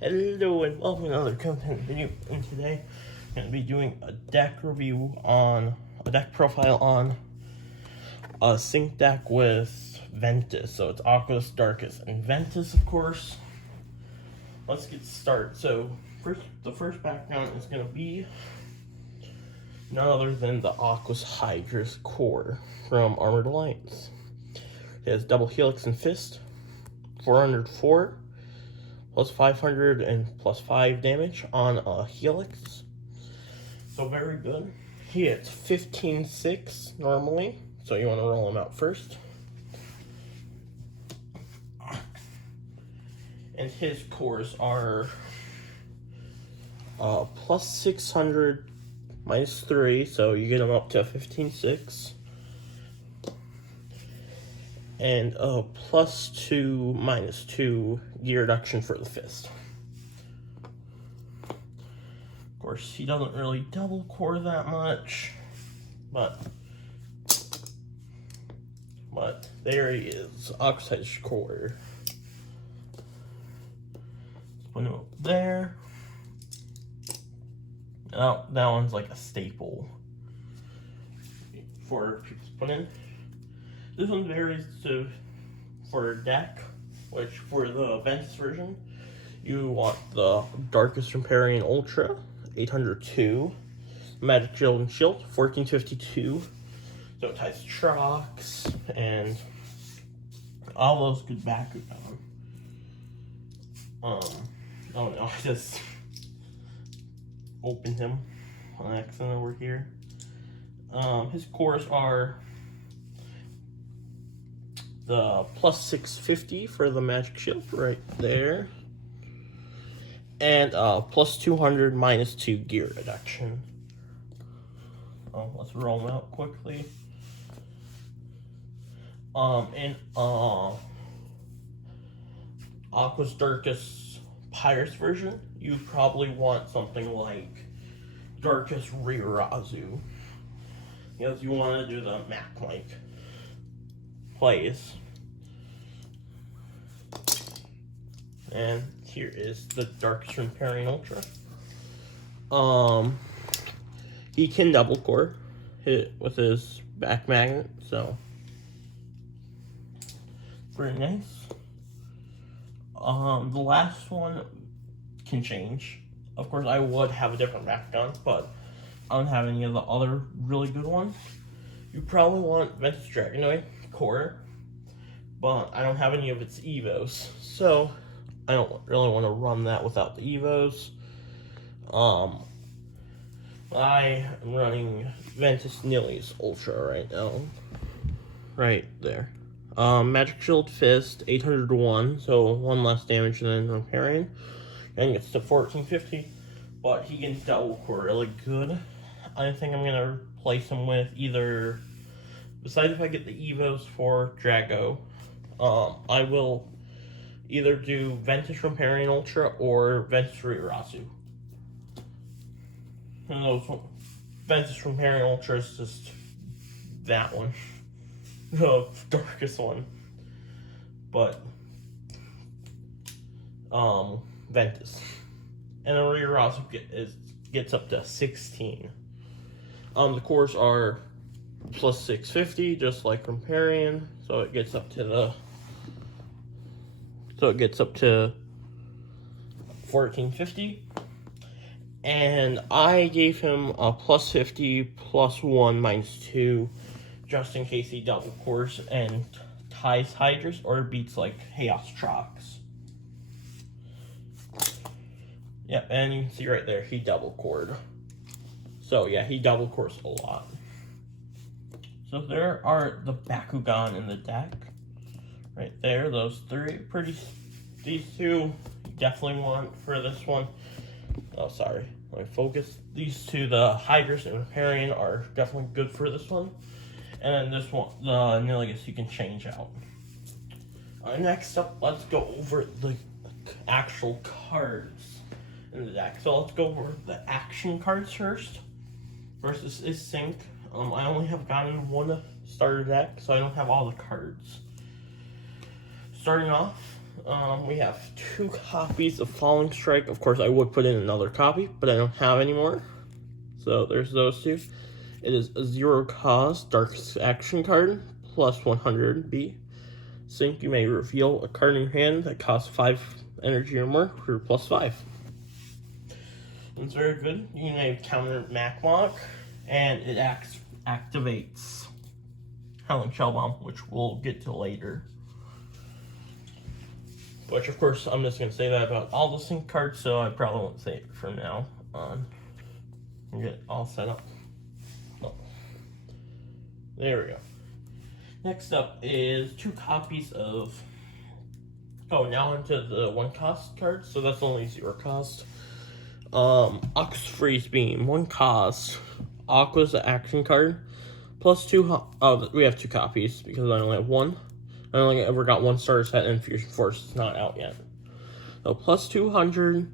Hello and welcome to another content video, and today I'm going to be doing a deck review on a deck profile on a sync deck with Ventus. So it's Aqua's Darkest and Ventus, of course. Let's get started. So the first background is going to be none other than the Aqua's Hydra's core from Armored Alliance. It has double Helix and Fist, 404. Plus 500 and plus 5 damage on a Helix. So very good. He hits 15-6 normally, so you want to roll him out first. And his cores are plus 600 minus 3, so you get him up to 15-6. And plus 2 minus 2 gear reduction for the Fist. Of course, he doesn't really double core that much, but there he is, Oxide core. Let's put him up there. Now that one's like a staple for people to put in. This one varies for deck, which for the Ventus version, you want the Darkest Riparian Ultra, 802, Magic Shield and Shield, 1452, so it ties Trox, and all those good Bakugan. Oh no, I just opened him on accident over here. His cores are the plus 650 for the Magic Shield right there, and plus 200 minus 2 gear reduction. Let's roll them out quickly. In Aqua's Darkest Pirates version, you probably want something like Darkest Reirazu, because you want to do the map-like plays. And here is the Darkest Riparian Ultra. He can double core hit with his back magnet, so very nice. The last one can change. Of course, I would have a different back gun, but I don't have any of the other really good ones. You probably want Ventus Dragonoid core, but I don't have any of its evos, so I don't really want to run that without the evos. I am running Ventus Nilius Ultra right now, right there. Magic Shield Fist, 801, so 1 less damage than Riparian, and gets to 1450, but he can double core really good. I think I'm gonna replace him with either, besides if I get the evos for Drago, I will either do Ventus Riparian Ultra or Ventus Reirazu. And those Ventus Riparian Ultra is just that one, the darkest one. But Ventus, and then Reirazu gets up to 16. The cores are plus 650, just like Riparian, so it gets up to 1450. And I gave him a plus 50, plus 1, minus 2, just in case he double cores and ties Hydras or beats like Chaos Trox. Yep, and you can see right there, he double cored. So yeah, he double cores a lot. So there are the Bakugan in the deck. Right there, those three. These two you definitely want for this one. Oh, sorry. Let me focus. These two, the Hydras and Riparian, are definitely good for this one. And then this one, the Nilius, you can change out. Next up, let's go over the actual cards in the deck. So let's go over the action cards first. First, this is Sync. I only have gotten one starter deck, so I don't have all the cards. Starting off, We have 2 copies of Falling Strike. Of course, I would put in another copy, but I don't have any more. So there's those 2. It is a 0 cost Dark Action card, plus 100B. Sync, you may reveal a card in your hand that costs 5 energy or more for plus 5. It's very good. You may counter Macmok, and it activates Howling Shell Bomb, which we'll get to later. Which, of course, I'm just going to say that about all the sync cards, so I probably won't say it from now on. And get all set up. Oh. There we go. Next up is 2 copies of... Oh, now into the 1 cost cards, so that's only 0 cost. Ox Freeze Beam, 1 cost. Aqua's the action card. Plus 2... we have 2 copies, because I only have 1. I only ever got 1 starter set, and Fusion Force is not out yet. So, plus 200.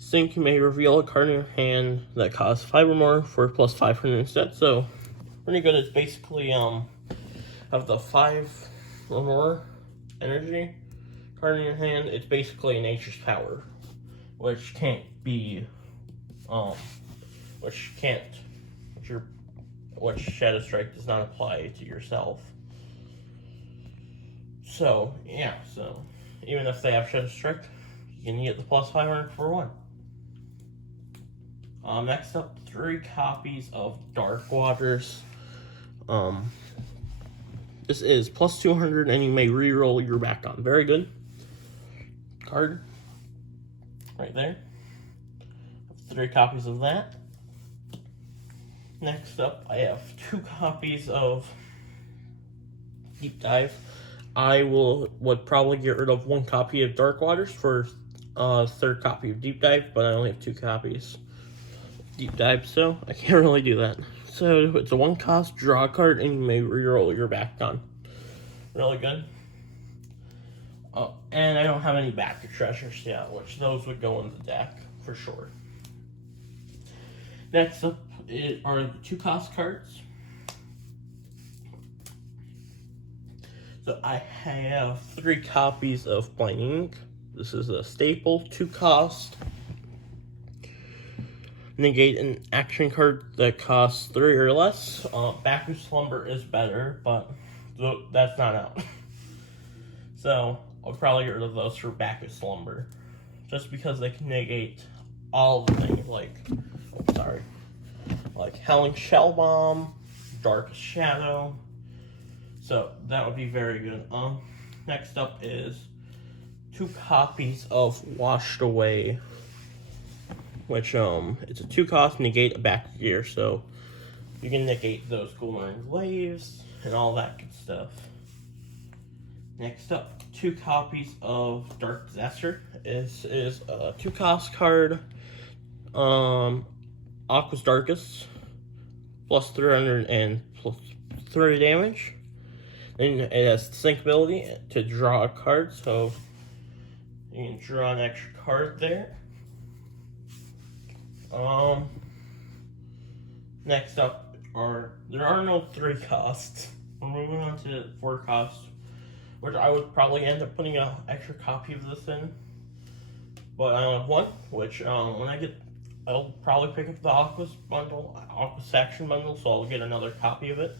Sync, you may reveal a card in your hand that costs 5 or more for plus 500 instead. So, pretty good. It's basically, have the 5 or more energy card in your hand. It's basically Nature's Power, which can't be, which Shadow Strike does not apply to yourself. So, yeah, so, even if they have Shadow Strike, you can get the plus 500 for 1. Next up, 3 copies of Dark Waters. This is plus 200, and you may reroll your Bakugan. Very good. Card. Right there. 3 copies of that. Next up, I have 2 copies of Deep Dive. I would probably get rid of 1 copy of Dark Waters for a 3rd copy of Deep Dive, but I only have 2 copies Deep Dive, so I can't really do that. So it's a 1 cost, draw a card, and you may reroll your Bakugan. Really good. Oh, and I don't have any backer treasures yet, which those would go in the deck for sure. Next up are the 2 cost cards. So I have 3 copies of Blinding Ink. This is a staple, 2 cost. Negate an action card that costs 3 or less. Baku Slumber is better, but that's not out. So I'll probably get rid of those for Baku Slumber, just because they can negate all the things like Howling Shell Bomb, Dark Shadow. So that would be very good. Next up is 2 copies of Washed Away, which it's a 2 cost, negate a back gear, so you can negate those Glimmering Glaives and all that good stuff. Next up, 2 copies of Dark Disaster. This is a 2 cost card. Aqua's Darkest, plus 300 and plus 30 damage. Then it has sync ability to draw a card, so you can draw an extra card there. Next up there are no 3 costs. We're moving on to 4 costs, which I would probably end up putting an extra copy of this in. But I only have 1, which I'll probably pick up the Aqua's Action bundle, so I'll get another copy of it,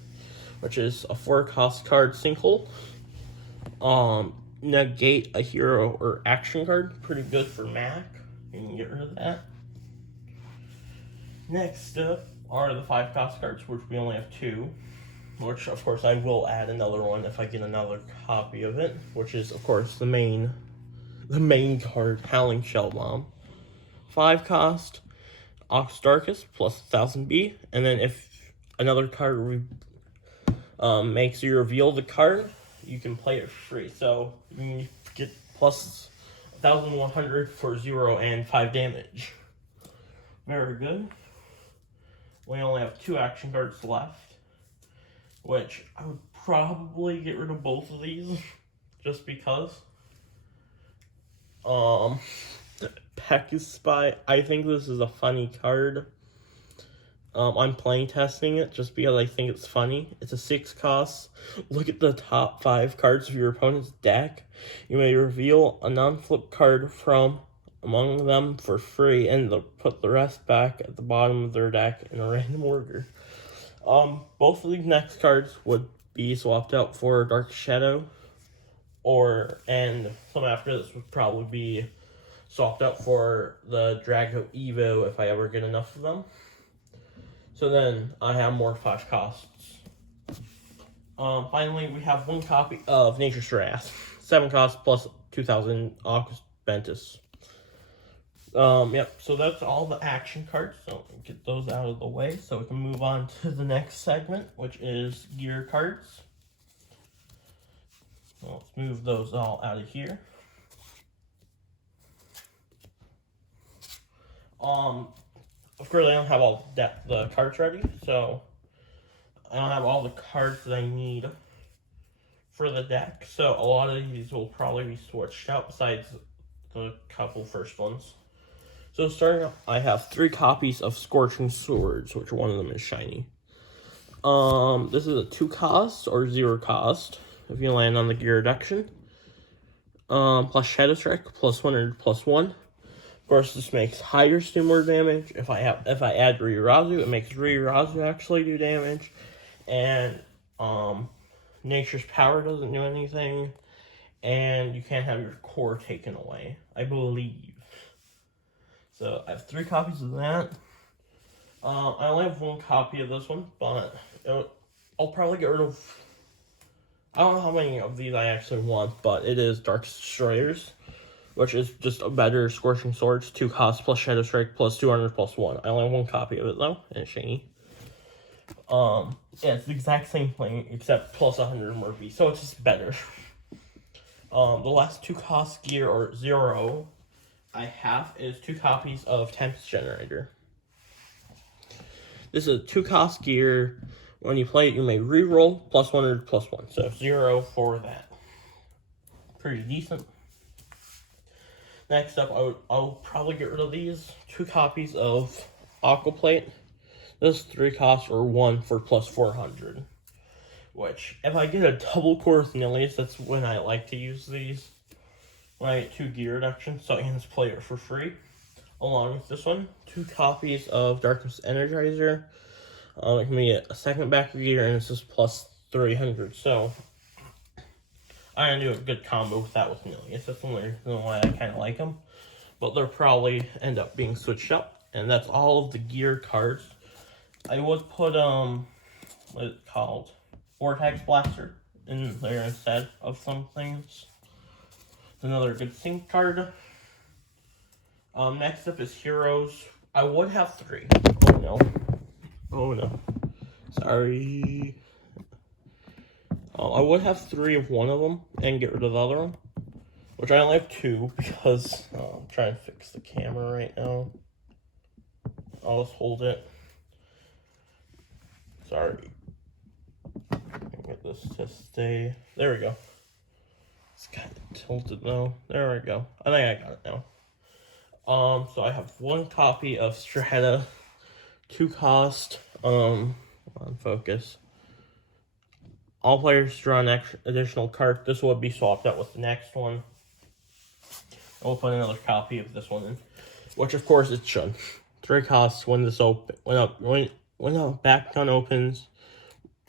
which is a 4 cost card, Sinkhole. Negate a hero or action card, pretty good for Mac. You can get rid of that. Next up are the 5 cost cards, which we only have 2. Which, of course, I will add another one if I get another copy of it. Which is, of course, the main card, Howling Shell Bomb. 5 cost, Ox Darkest, plus 1000B. And then if another card makes you reveal the card, you can play it free. So you can get plus 1100 for 0 and 5 damage. Very good. We only have 2 action cards left, which I would probably get rid of both of these, just because. Peck Spy, I think this is a funny card. I'm playing testing it just because I think it's funny. It's a 6 cost. Look at the top 5 cards of your opponent's deck. You may reveal a non-flip card from among them for free and put the rest back at the bottom of their deck in a random order. Both of these next cards would be swapped out for Dark Shadow, and some after this would probably be swapped out for the Drago Evo if I ever get enough of them. So then I have more flash costs. Finally, we have 1 copy of Nature's Wrath. 7 costs plus 2,000 August Ventus. Yep, so that's all the action cards. So get those out of the way so we can move on to the next segment, which is gear cards. So let's move those all out of here. Of course, I don't have all the cards ready, so I don't have all the cards that I need for the deck. So a lot of these will probably be switched out besides the couple first ones. So starting off, I have 3 copies of Scorching Swords, which one of them is shiny. This is a 2 cost or 0 cost if you land on the gear reduction. Plus Shadow Strike, plus 100+1. Of course, this makes Hydras do more damage. If I add Ririrazu, it makes Ririrazu actually do damage. And Nature's Power doesn't do anything. And you can't have your core taken away, I believe. So I have 3 copies of that. I only have 1 copy of this one, but I'll probably get rid of... I don't know how many of these I actually want, but it is Dark Destroyers, which is just a better Scorching Swords, 2 costs plus Shadow Strike plus 200+1. I only have 1 copy of it though, and it's shiny. Yeah, it's the exact same thing except plus 100 more V, so it's just better. The last 2 cost gear or 0 I have is 2 copies of Tempest Generator. This is a 2 cost gear. When you play it, you may reroll plus 100+1, so 0 for that. Pretty decent. Next up, I'll probably get rid of these 2 copies of Aquaplate. This 3 costs or 1 for plus 400. Which, if I get a double core Nillies, that's when I like to use these. When I get 2 gear reductions, so I can just play it for free. Along with this one, 2 copies of Darkness Energizer. It can be a second backer gear, and it's just plus 300. So I'm gonna do a good combo with that with Nillies. That's the only reason why I kind of like them. But they'll probably end up being switched up, and that's all of the gear cards. I would put what is it called? Vortex Blaster in there instead of some things. Another good sync card. Next up is Heroes. I would have 3. Oh no. Oh no. Sorry. I would have 3 of one of them and get rid of the other one. Which I only have 2 because I'm trying to fix the camera right now. I'll just hold it. Sorry. Get this to stay. There we go. It's kind of tilted though. There we go. I think I got it now. So I have 1 copy of Strata, 2 cost, on focus. All players draw an additional card. This will be swapped out with the next one. I'll put another copy of this one in, which of course it should. 3 costs when this open, when a back gun opens,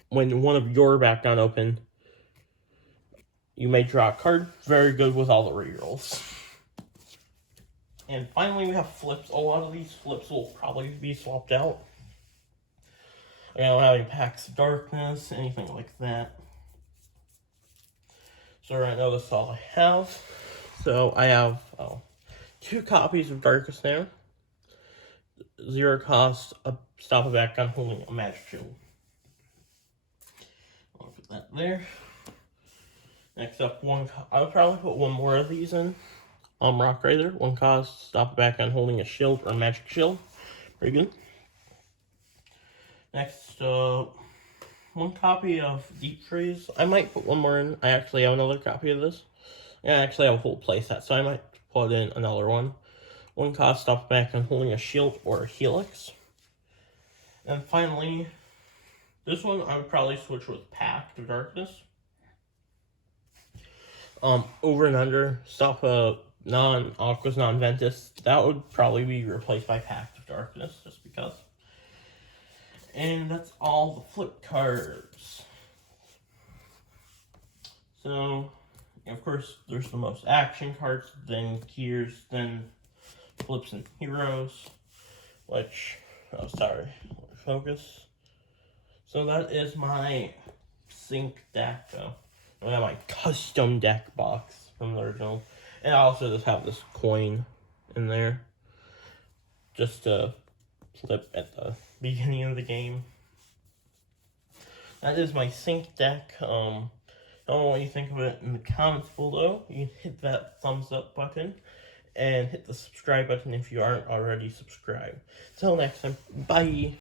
when one of your back gun open, you may draw a card. Very good with all the rerolls. And finally, we have flips. A lot of these flips will probably be swapped out. I don't have any packs of darkness, anything like that. So right now, that's all I have. So I have 2 copies of Darkest Snare. 0 cost, stop a back gun holding a magic shield. I'll put that there. Next up, I would probably put 1 more of these in. Rock Raider, 1 cost, stop back on holding a shield or a magic shield. Very good. Next, 1 copy of Deep Freeze. I might put 1 more in. I actually have another copy of this. I actually have a full playset, so I might put in another one. 1 cost, stop back on holding a shield or a helix. And finally, this one I would probably switch with Pact of Darkness. Over and Under, stop non-Aquas, non-Ventus. That would probably be replaced by Pact of Darkness, just because. And that's all the flip cards. So, of course, there's the most action cards, then gears, then flips and heroes, which, oh sorry, focus. So that is my sync deck, though. I have my custom deck box from the original. And I also just have this coin in there, just to flip at the beginning of the game. That is my sync deck. I don't know what you think of it in the comments below. You can hit that thumbs up button and hit the subscribe button if you aren't already subscribed. Till next time, bye!